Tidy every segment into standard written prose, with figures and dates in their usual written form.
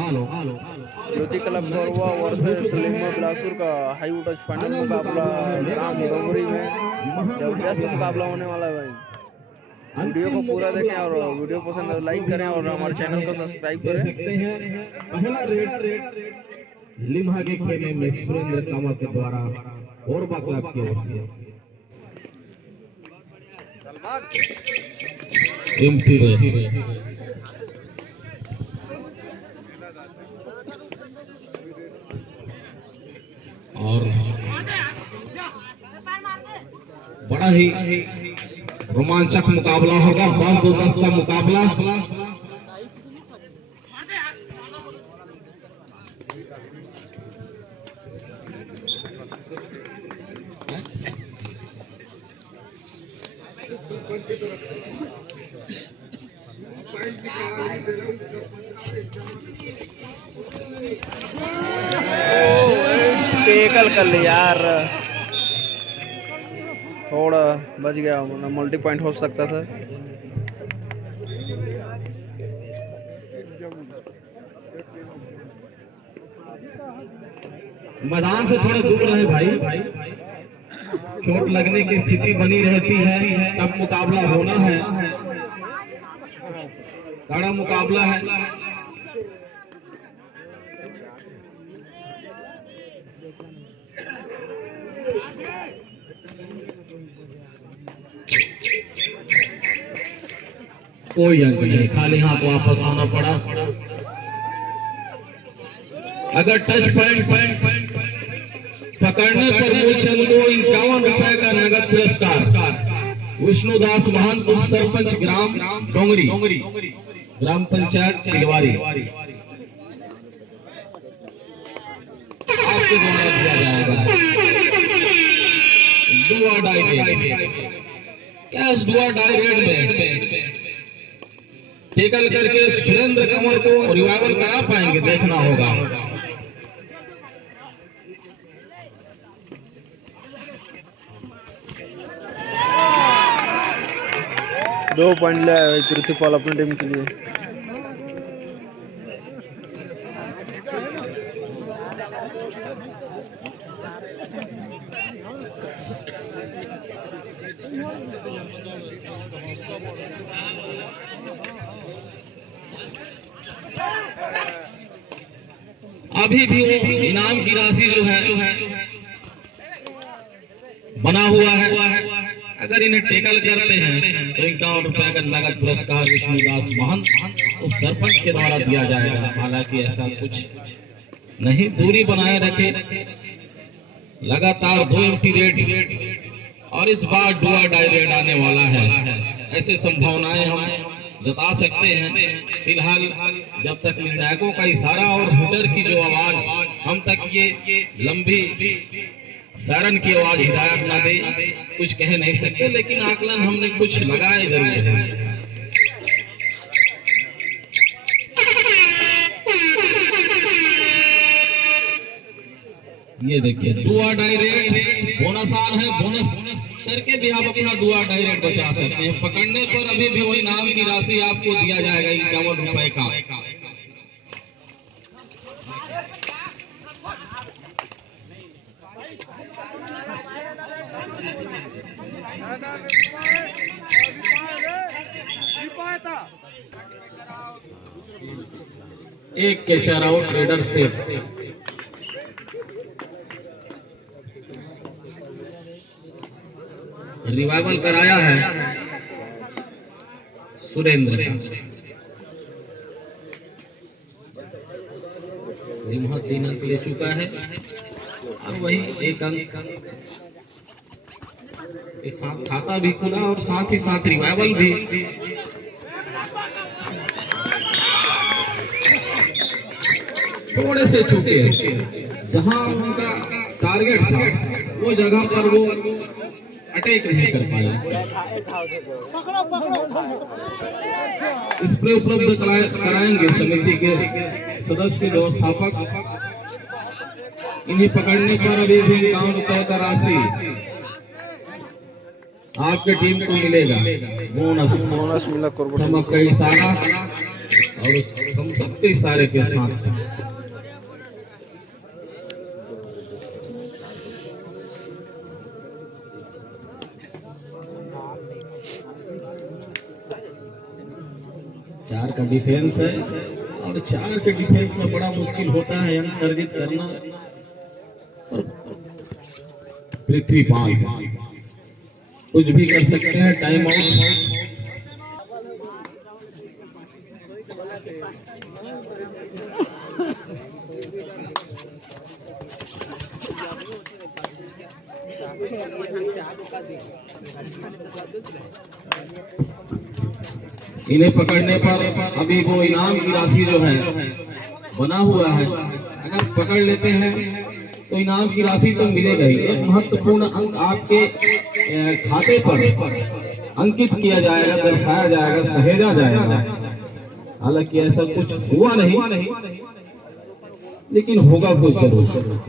ज्योति club Korba versus लिम्मा Bilaspur का high voltage final मुकाबला ग्राम डोंगरी में जबरदस्त मुकाबला होने वाला है भाई। वीडियो को पूरा देखें और वीडियो पसंद है लाइक करें और हमारे चैनल को सब्सक्राइब करें। पहला रेड लिम्हा के खेमे में सुरेंद्र कामा के द्वारा कोरबा क्लब की ओर से एम्प्टी रेड और बड़ा ही रोमांचक मुकाबला होगा। 10-10 का मुकाबला। टेकल कर ले यार, थोड़ा बच गया, मल्टी पॉइंट हो सकता था। मैदान से थोड़े दूर रहे भाई, चोट लगने की स्थिति बनी रहती है, तब मुकाबला होना है। कड़ा मुकाबला है। कोई अंक नहीं, खाली हाथ वापस आना पड़ा। अगर टच पॉइंट पकड़ने पर मूलचंद को 51 रुपए का नगद पुरस्कार। विष्णुदास महंत उप सरपंच ग्राम डोंगरी, ग्राम पंचायत तिलवारी, आपको द्वारा दिया जाएगा। दुआ डायरेक्ट कैश दुआ डायरेक्ट में टेकल करके सुरेंद्र कंवर को रिवाइवल करा पाएंगे, देखना होगा। 2 पॉइंट ले आए पृथ्वीपाल अपनी टीम के लिए। अभी भी वो इनाम की राशि जो है बना हुआ है। अगर इन्हें टेकल करते हैं तो 51 रुपए का नगद पुरस्कार विष्णुदास महंत उप सरपंच के द्वारा दिया जाएगा। हालांकि ऐसा कुछ नहीं, दूरी बनाए रखे। लगातार 2 एम्प्टी रेड और इस बार डुआ डाई रेड आने वाला है, ऐसे संभावनाएं हम जता सकते हैं। फिलहाल जब तक निर्णायकों का इशारा और हुटर की जो आवाज हम तक ये लंबी सायरन की आवाज हिदायत ना दे, कुछ कह नहीं सकते, लेकिन आकलन हमने कुछ लगाए जरूर है। ये देखिए डुआ डायरेक्ट बोनस आर है, बोनस करके भी आप अपना डुआ डायरेक्ट बचा सकते हैं। पकड़ने पर अभी भी वही नाम की राशि आपको दिया जाएगा 51 रुपए का। एक कैशर आउट रेडर से रिवाइवल कराया है सुरेंद्र का। लिम्हा 3 अंक ले चुका है और वही 1 अंक के साथ खाता भी खुला और साथ ही साथ रिवाइवल भी। थोड़े से छूटे, जहां उनका टारगेट था वो जगह पर वो अटैक नहीं कर पाए। स्प्रे उपलब्ध कराएंगे समिति के सदस्य व्यवस्थापक। इन्हें पकड़ने पर अभी भी 51 रुपए का राशि आपके टीम को मिलेगा। बोनस मिला कोरबा का इशारा और हम सबके इशारे के साथ 4 का डिफेंस है और 4 के डिफेंस में बड़ा मुश्किल होता है अंक अर्जित करना। और पृथ्वीपाल कुछ भी कर सकते हैं, टाइम आउट। इन्हें पकड़ने पर अभी वो इनाम की राशि जो है बना हुआ है, अगर पकड़ लेते हैं तो इनाम की राशि तो मिलेगा ही। एक महत्वपूर्ण अंक आपके खाते पर अंकित किया जाएगा, दर्शाया जाएगा, सहेजा जाएगा। हालांकि ऐसा कुछ हुआ नहीं, लेकिन होगा कुछ जरूर।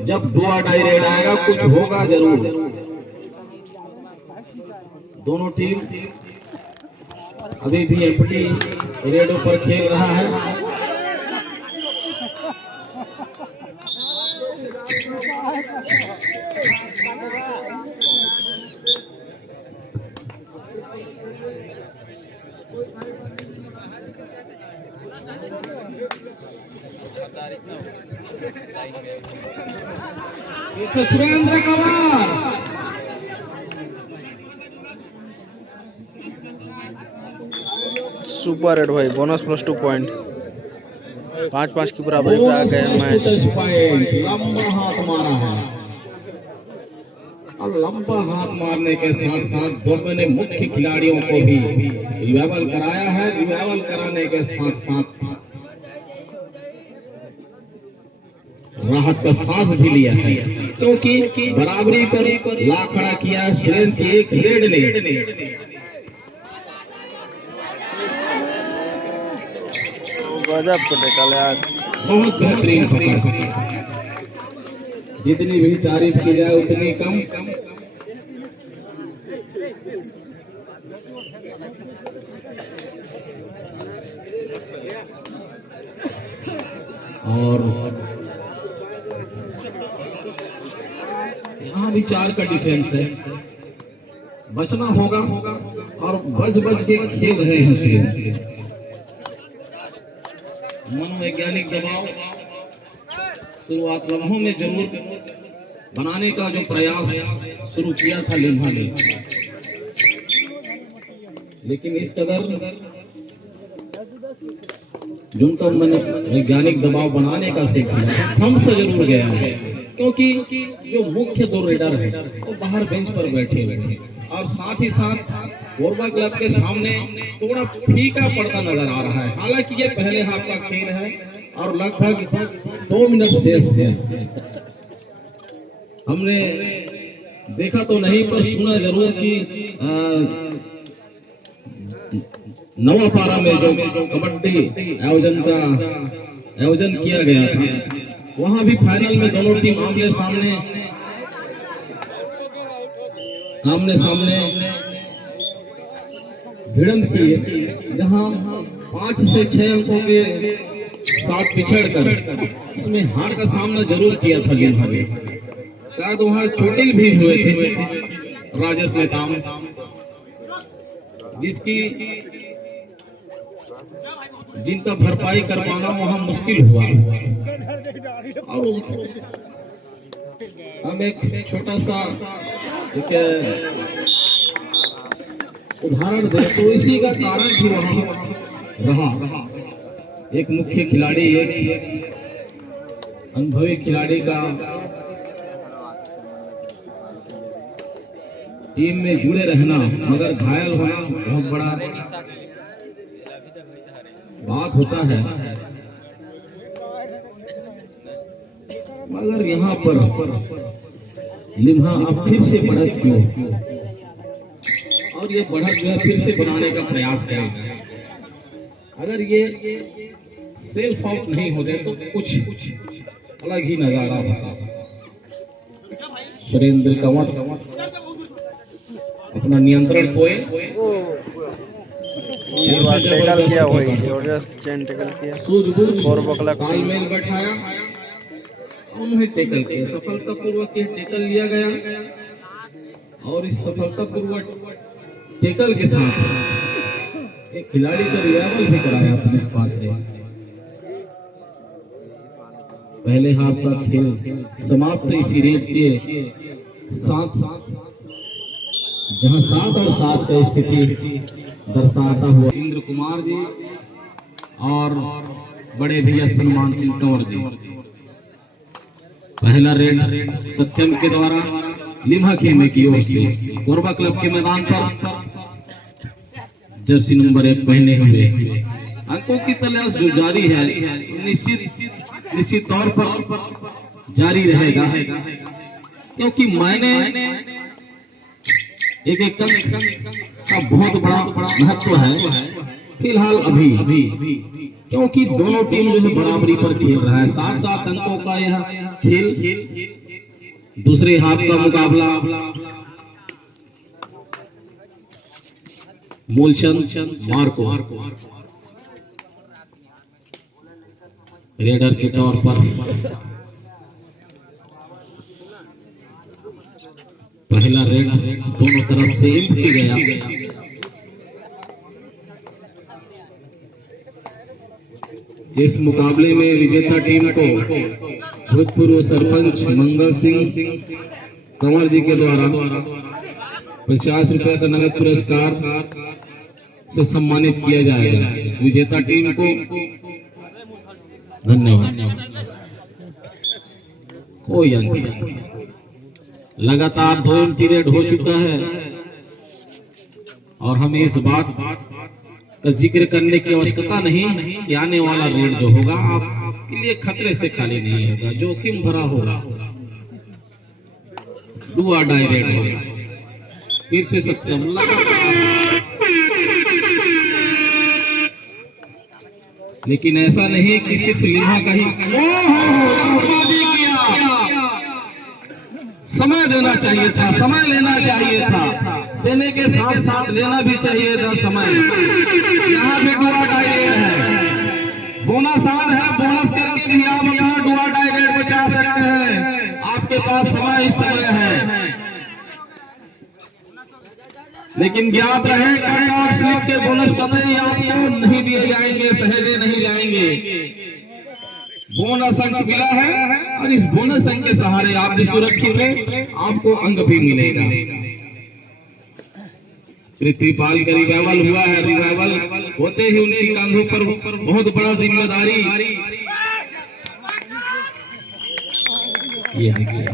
जब डू और डाई रेड आएगा कुछ होगा जरूर। दोनों टीम अभी भी एम्प्टी रेडों पर खेल रहा है। सुरेंद्र कुमार सुपर रेड भाई, बोनस +2 पॉइंट, 5-5 की बराबरी पे आ गए मैच। लंबा हाथ मारा है और लंबा हाथ मारने के साथ साथ दोनों ने मुख्य खिलाड़ियों को भी रिवाइवल कराया है। रिवाइवल कराने के साथ साथ राहत का सांस भी लिया है, क्योंकि बराबरी पर ला खड़ा किया सुरेंद्र की एक रेड ने। गजब को टेकल यार, बहुत बेहतरीन पकड़। जितनी भी तारीफ की जाए उतनी कम। और यहाँ भी 4 का डिफेंस है, बचना होगा और बच के खेल रहे हैं सुरेंद्र। मनोवैज्ञानिक दबाव शुरुआत लम्हों में जरूर बनाने का जो प्रयास शुरू किया था लिम्हा ने, लेकिन इस कदर जिनका मनोवैज्ञानिक दबाव बनाने का सिलसिला थम से जरूर गया है, क्योंकि जो मुख्य 2 रेडर है वो बाहर बेंच पर बैठे हुए हैं और साथ ही साथ कोरबा क्लब के सामने थोड़ा फीका पड़ता नजर आ रहा है। हालांकि ये पहले हाफ का खेल है और लगभग 2 मिनट शेष है। हमने देखा तो नहीं पर सुना जरूर कि नवापारा में जो कबड्डी आयोजन किया गया था, वहां भी फाइनल में दोनों टीम आमने सामने भिड़ंत की, जहां 5 से 6 अंकों के साथ पिछड़कर इसमें हार का सामना जरूर किया था लिम्हा ने। शायद वहां चोटिल भी हुए थे राजेश नेताम, जिनका भरपाई कर पाना वहां मुश्किल हुआ। और हम एक छोटा सा उदाहरण दे तो इसी का कारण भी वहां रहा। एक मुख्य खिलाड़ी, एक अनुभवी खिलाड़ी का टीम में जुड़े रहना मगर घायल होना बहुत बड़ा बात होता है। मगर यहाँ पर लिम्हा अब फिर से बढ़त क्यों, और ये बढ़त जो है फिर से बनाने का प्रयास करेगा। अगर ये सेल्फ आउट नहीं होते तो कुछ अलग ही नजारा होता। सुरेंद्र कंवर अपना नियंत्रण खोए, इस बार टैकल किया, वही जबरदस्त चेन टैकल किया, कोरबा क्लब तालमेल बैठाया, उन्हें टैकल किया, सफलतापूर्वक टैकल लिया गया। और इस सफलतापूर्वक टैकल के साथ एक खिलाड़ी का रिवाइवल भी कराया अपने इस बात ने। पहले हाफ का खेल समाप्त इसी रेट के साथ, जहां 7 और 7 का स्थिति दर्शाता हुआ इंद्र कुमार जी और बड़े भैया सलमान सिंह कंवर जी। पहला रेड सत्यम के द्वारा लिम्हा खेमे की ओर से कोरबा क्लब के मैदान पर जर्सी नंबर 1 पहने हुए अंकों की तलाश जो जारी है निश्चित तौर पर जारी रहेगा, क्योंकि मैंने एक अंक का बहुत बड़ा महत्व है फिलहाल अभी, क्योंकि दोनों टीम जो है बराबरी पर खेल रहा है। 7-7 अंकों का यह खेल दूसरे हाफ का मुकाबला मूलचंद मार्को रेडर के तौर पर पहला रेड दोनों तरफ से निकल गया। इस मुकाबले में विजेता टीम को भूतपूर्व सरपंच मंगल सिंह कंवर जी के द्वारा 50 रुपए का नगद पुरस्कार से सम्मानित किया जाएगा। विजेता टीम को धन्यवाद। कोई अंक नहीं, लगातार 2 पीरियड हो चुका है और हमें इस बात का जिक्र करने की आवश्यकता नहीं कि आने वाला रेड जो होगा आपके लिए खतरे से खाली नहीं होगा, जोखिम भरा होगा, डू और डाई रेड होगा। फिर से सत्यम लेकिन ऐसा नहीं कि सिर्फ लिम्हा का ही समय देना चाहिए था, समय लेना चाहिए था, देने के साथ साथ लेना भी चाहिए था समय। यहाँ भी डुआ डाई रेड है, बोनस ऑन है, बोनस करके भी आप अपना डुआ डाई रेड बचा सकते हैं। आपके पास समय ही समय है, लेकिन ज्ञात रहे कट ऑफ स्लिप के बोनस कभी आपको नहीं दिए जाएंगे, सहेजे नहीं जाएंगे। बोनस अंक मिला है और इस बोनस अंक के सहारे आप भी सुरक्षित हैं, आपको अंक भी मिलेगा। पृथ्वीपाल का रिवाइवल हुआ है, रिवाइवल होते ही उनकी कांधों पर बहुत बड़ा जिम्मेदारी। ये देखिए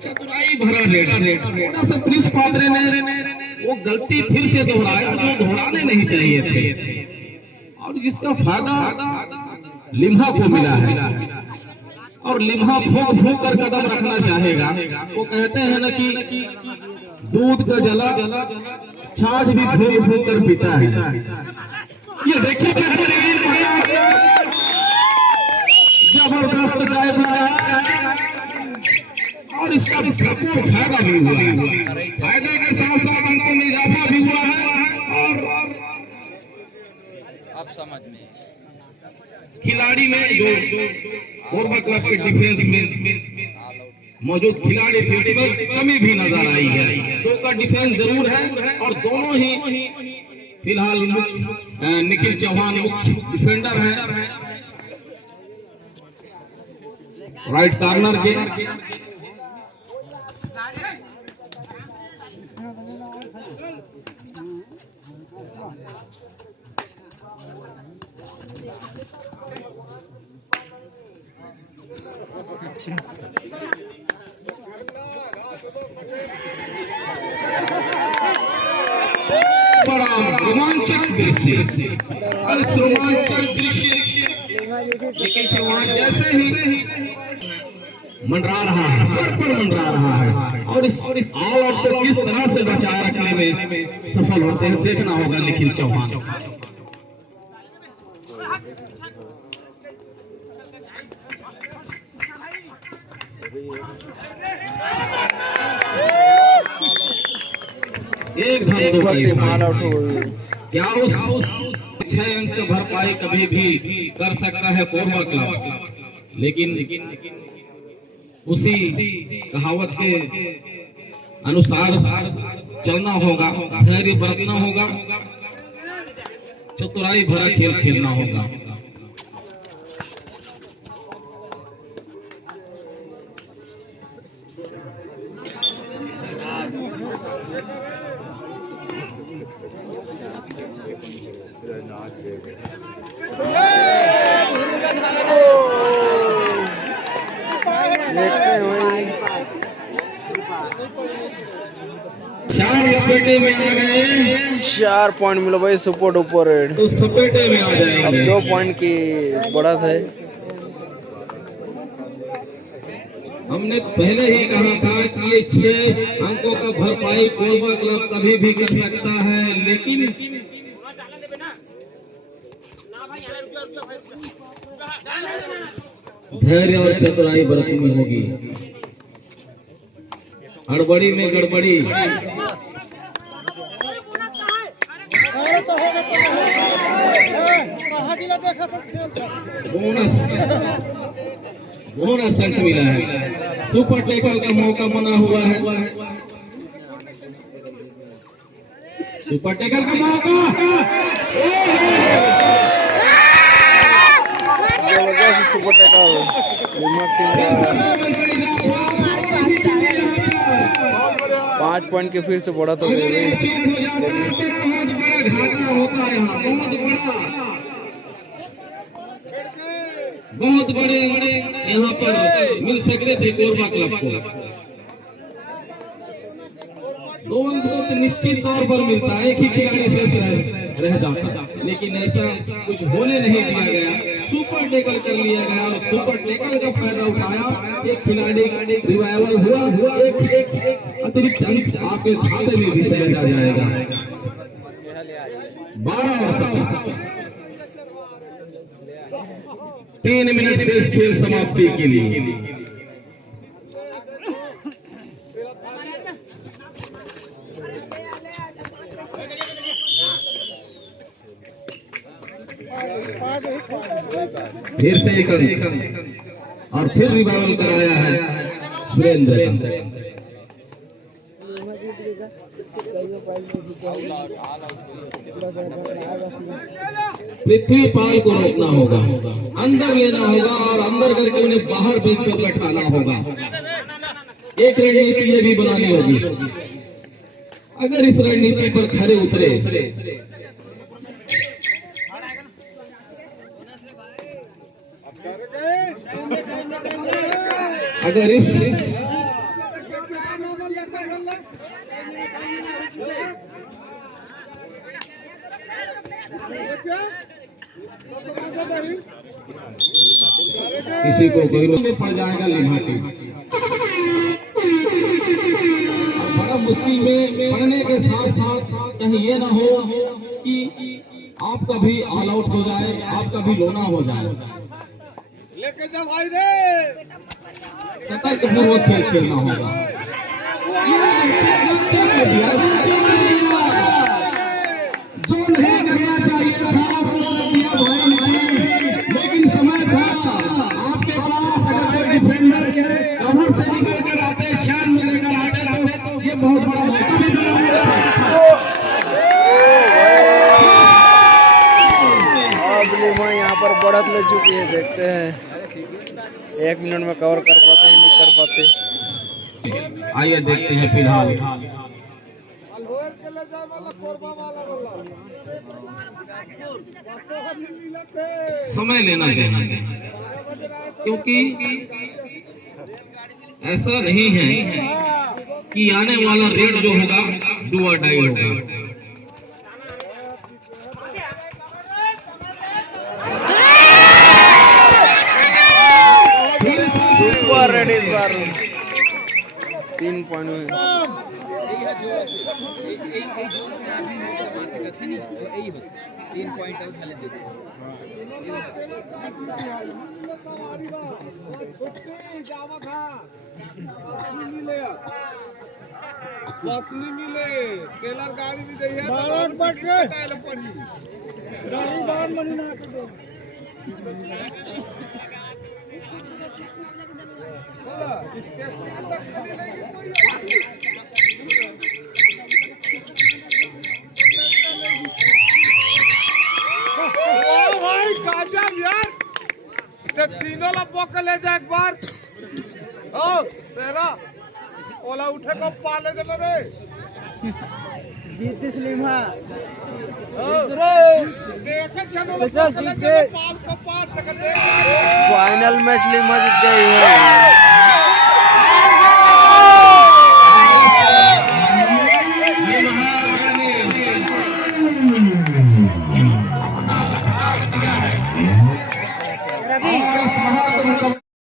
चतुराई भरा रेड, थोड़ा सा प्रिंस पात्रे ने वो गलती फिर से दोहराया जो दोहराने नहीं चाहिए थे, और जिसका फायदा लिम्हा को मिला है। और लिम्हा फूंक फूंक कर कदम रखना चाहेगा। वो कहते हैं ना कि दूध का जला छाछ भी फूंक फूंक कर पीता है। ये देखिए जबरदस्त टाइप लगा है और इसका भरपूर फायदा भी हुआ है। फायदे के साथ साथ अंकों में इजाफा भी हुआ है। और आप समझ में खिलाड़ी में जो कोरबा क्लब के डिफेंस में मौजूद खिलाड़ी थे उसमें कमी भी नजर आई है। 2 का डिफेंस जरूर है और दोनों ही फिलहाल निखिल चौहान मुख्य डिफेंडर है राइट कॉर्नर के। बड़ा रोमांचक दृश्य, रोमांचक दृश्य। लेकिन चौहान जैसे ही मंडरा रहा है, सर पर मंडरा रहा है और इस ऑल आउट को किस तरह से बचाए रखने में सफल होते हैं देखना होगा निखिल चौहान। एक धन दो क्या उस 6 अंक भरपाई कभी भी कर सकता है कोरबा क्लब, लेकिन उसी कहावत के अनुसार चलना होगा, धैर्य बरतना होगा चतुराई भरा खेल खेलना होगा। चार लपेटे में आ गए, 4 पॉइंट मिला भाई, सुपर ऊपर रेड, तो सपेटे में आ अब जाएंगे। 2 पॉइंट की बढ़त है। हमने पहले ही कहा था कि ये 6 अंकों का भरपाई कोलवा क्लब कभी भी कर सकता है, लेकिन धैर्य और चतुराई बरतनी होगी। हड़बड़ी में गड़बड़ी, बोनस बोनस अंक मिला है। सुपर टैकल का मौका बना हुआ है। सुपर टैकल का मौका, जबरदस्त सुपर टैकल, दिमाग टीम 5 पॉइंट की फिर से बढ़त हो गई। बहुत बड़े यहाँ पर मिल सकते थे कोरबा क्लब को। 2 अंक तो निश्चित तौर पर मिलता है, एक ही खिलाड़ी शेष रह जाता, लेकिन ऐसा कुछ होने नहीं दिया गया। सुपर टैकल कर लिया गया और सुपर टैकल का फायदा उठाया। एक खिलाड़ी रिवाइवल हुआ, एक अतिरिक्त अंक आपके खाते में भी सहेजा जाएगा। 12 और 17, 3 मिनट से इस खेल समाप्ति के लिए। फिर से एक अंक और फिर रिवाइवल कराया है सुरेंद्र का। पृथ्वीपाल को रोकना होगा, अंदर लेना होगा और अंदर करके उन्हें बाहर बेंच पर बैठाना होगा। एक रणनीति ये भी बनानी होगी। अगर इस रणनीति पर खरे उतरे, अगर इस किसी को कोई में पड़ जाएगा लिहाटी, बड़ा मुश्किल में पढ़ने के साथ साथ कहीं ये ना हो कि आपका भी ऑल आउट हो जाए, आपका भी लोना हो जाए। लेके जा भाई रे, सतर्क पूर्वक खेल खेलना होगा। जो नहीं करना चाहिए था वो कर दिया भाई ने, लेकिन समय था आपके पास। अगर कोई डिफेंडर कवर से निकल कर आते, शान में लेकर आते, तो ये बहुत बड़ा मौका भी मिला। यहाँ पर बढ़त ले चुकी है, देखते हैं 1 मिनट में कवर कर पाते हैं, नहीं कर पाते। आइए देखते हैं फिलहाल समय लेना चाहिए, क्योंकि ऐसा नहीं है कि आने वाला रेड जो होगा डू और डाई होगा। सुपर रेड इस बार 3 पॉइंट हुए। असली मिले टेलर गाड़ी भी दे है बारात बैठ के ताले पड़ी गाड़ी बाहर मनी ना कर दो बोला स्टेशन तक खड़ी नहीं कोई इधर तीनों ला पोक ले जा एक बार ओ सेरा ओला उठे को पाले चलो रे जीत स्लिम है देख चलो पोक ले जा 5 को 5 तक देख फाइनल मैच लिमा जीत गई है।